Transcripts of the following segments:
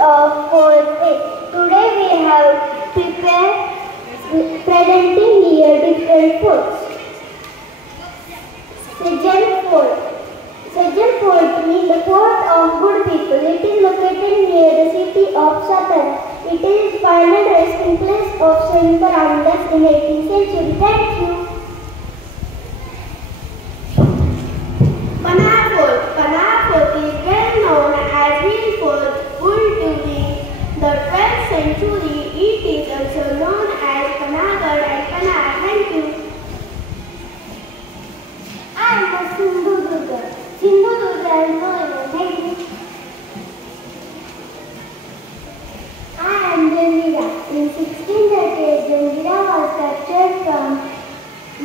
of 4th A. Today we have prepared presenting here different forts. Sajjan Fort. Sajjan Fort means the fort of good people. It is located near the city of Satara. It is final resting place of Saint Ramdas in 18th century. Thank you. Panaha Fort. Panaha Fort is well known as Hill Fort, built during the 12th century. It is also known as Panagarh and Panaha. Thank you. I am a Sindhudurga. Sindhudurga is known. Thank you. I am Jangira. In 1638, Jangira was captured from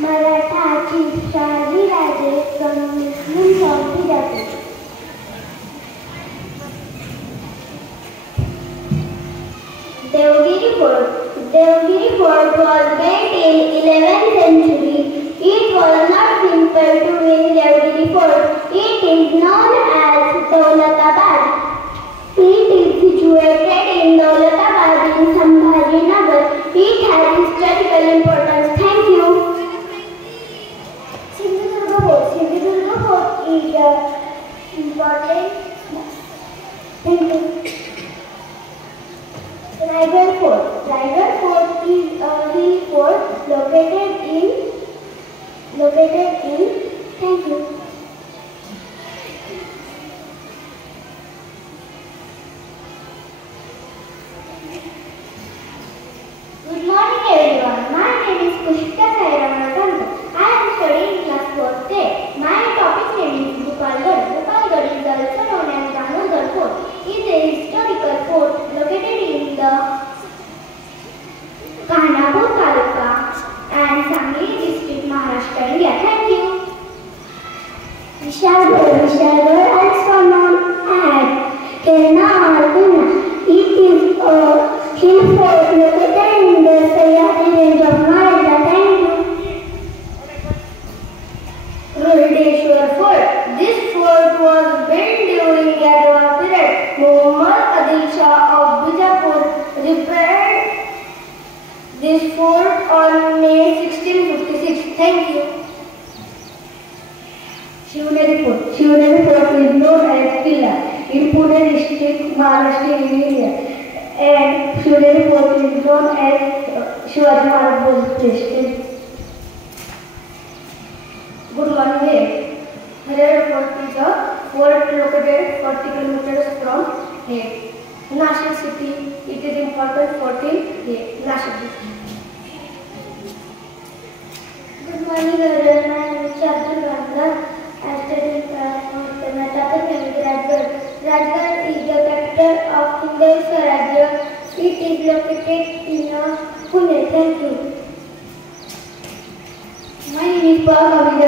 Maratha chief Shahaji Raje from Muslims of Bijapur. Devgiri Fort. Devgiri Fort was built in 11th century. It was not simple to win Devgiri Fort. It is known as Daulatabad. It is situated in Daulatabad in Sambhajinagar. It has historical importance. Thank you. Sindhudurga Fort. Sindhudurga Fort is important. Thank you. Raigad Fort. Raigad Fort is a hill fort located in. Thank you. Good morning everyone. My name is Pushpita Sairamanathan. I am studying class 4th A. My topic name is Gopalgarh. Gopalgarh is also known as Damodar Fort. It is a historical fort located in the Khanapur Taluka and Sangli district, Maharashtra, India. Thank you. Vishalgarh is also known as Kerna or Guna. It is a hill fort located in the Sahyadri range of Maharashtra. Thank you. Rohideshwar Fort. This fort was built during Yadava period. Muhammad Adil Shah of Bijapur repaired this fort on May 1656. Thank you. Shivneri Fort. Shivneri Fort is known as Killa in Pune district, Maharashtra, India. And Shivneri Fort is known as Shivaji Maharaj District. Good morning. Haryana Fort is a fort located 40 kilometers from here. Nashik city. It is important fort in Nashik district. Good morning everyone. My name is Chandra Gandhar. I study in class 4th. My topic name is Rajgarh. Rajgarh is the capital of Hindu Swarajya. It is located in Pune. Thank you. My name is Parag.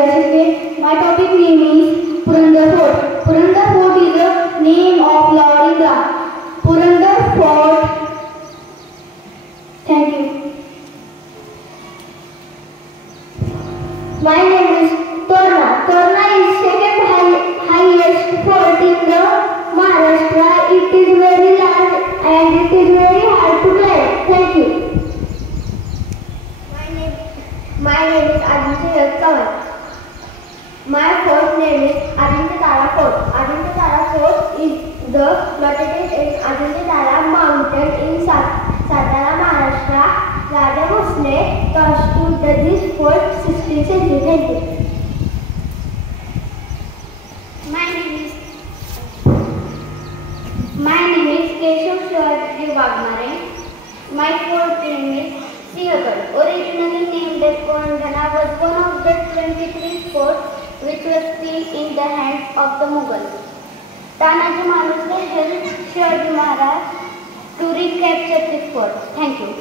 My topic name is Purandar Fort. Purandar Fort is the name of Lord Indra. Purandar Fort. Thank you. My name is Torna. Torna is second highest fort in the Maharashtra. It is very large and it is very hard to climb. Thank you. My name is Aditya Chavan. My fort name is Ajanta Tara Fort. Ajanta Tara Fort is located in Ajanta Tara mountain in Satara, Maharashtra. Raja Bhosle constructed this fort 16th century. Thank you. My name is Keshav Shivaji Wagmare. My fort name is Sihagarh. Originally named as Gondhana, was one of the 23 forts which was still in the hands of the Mughals. Tanaji Malunde helped Shivaji Maharaj to recapture this fort. Thank you.